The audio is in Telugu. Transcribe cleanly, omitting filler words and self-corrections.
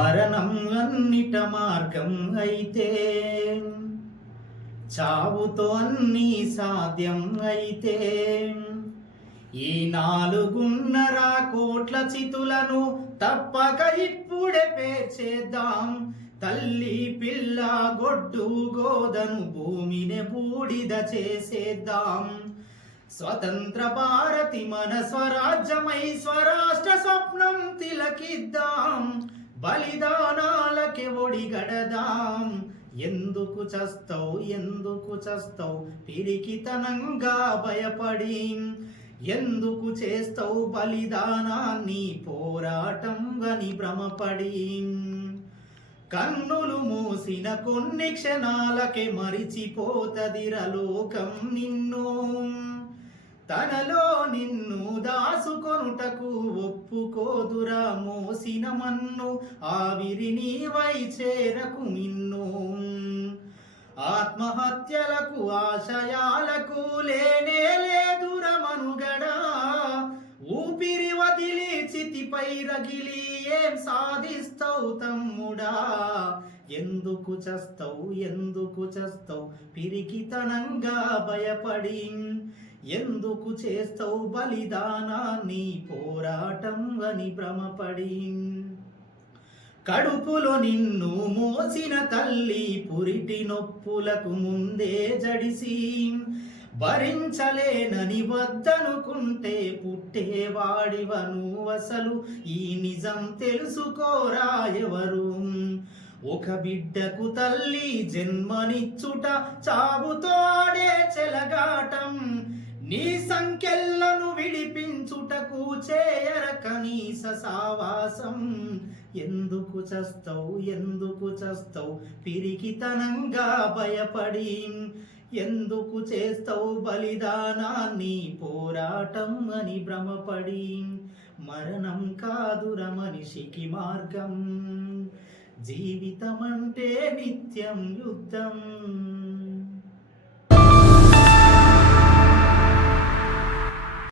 మరణం అన్నిట మార్గం అయితే, చావుతో అన్నీ సాధ్యం అయితే, ఈ 4.5 కోట్ల చితులను తప్పక ఇప్పుడే పేర్చేద్దాం. తల్లి పిల్ల గొడ్డు గోదను భూమిని బూడిద చేసేద్దాం. స్వతంత్ర భారతి మన స్వరాజ్యమై స్వరాష్ట్ర స్వప్నం తిలకిద్దాం. బలిదానాలకి ఒడిగడదాం. ఎందుకు చస్తావు ఎందుకు చస్తావు పిరికితనంగా భయపడి, ఎందుకు చేస్తావు బలిదానాన్ని పోరాటం అని భ్రమపడి. కన్నులు మూసిన కొన్ని క్షణాలకే మరిచిపోతదిరలోకం నిన్ను, తనలో నిన్ను దాసుకొనుటకు ఒప్పుకోదురా మోసిన మన్ను. ఆవిరి నీవై చేరకు నిన్ను, ఆత్మహత్యలకు ఆశయాలకు లేనే లేదురా మనుగడా. ఊపిరి వదిలి చితిపై రగిలి ఏం సాధిస్తావు తమ్ముడా. ఎందుకు చస్తావు ఎందుకు చస్తావు పిరికితనంగా భయపడి, ఎందుకు చేస్తావు బలిదానాన్ని పోరాటం అని భ్రమపడి. కడుపులో నిన్ను మోసిన తల్లి పురిటి నొప్పులకు ముందే జడిసి, భరించలేనని వద్దనుకుంటే పుట్టేవాడివను అసలు. ఈ నిజం తెలుసుకోరా ఎవరు. ఒక బిడ్డకు తల్లి జన్మనిచ్చుట చావుతో ఆడే చెలగాటం. నీ సంఖ్యలను విడిపించుటకు చేయర కనీస సావాసం. ఎందుకు చస్తావు ఎందుకు చస్తావు పిరికితనంగా భయపడి, ఎందుకు చేస్తావు బలిదానాన్ని పోరాటం అని భ్రమపడి. మరణం కాదుర మనిషికి మార్గం, జీవితం అంటే నిత్యం యుద్ధం.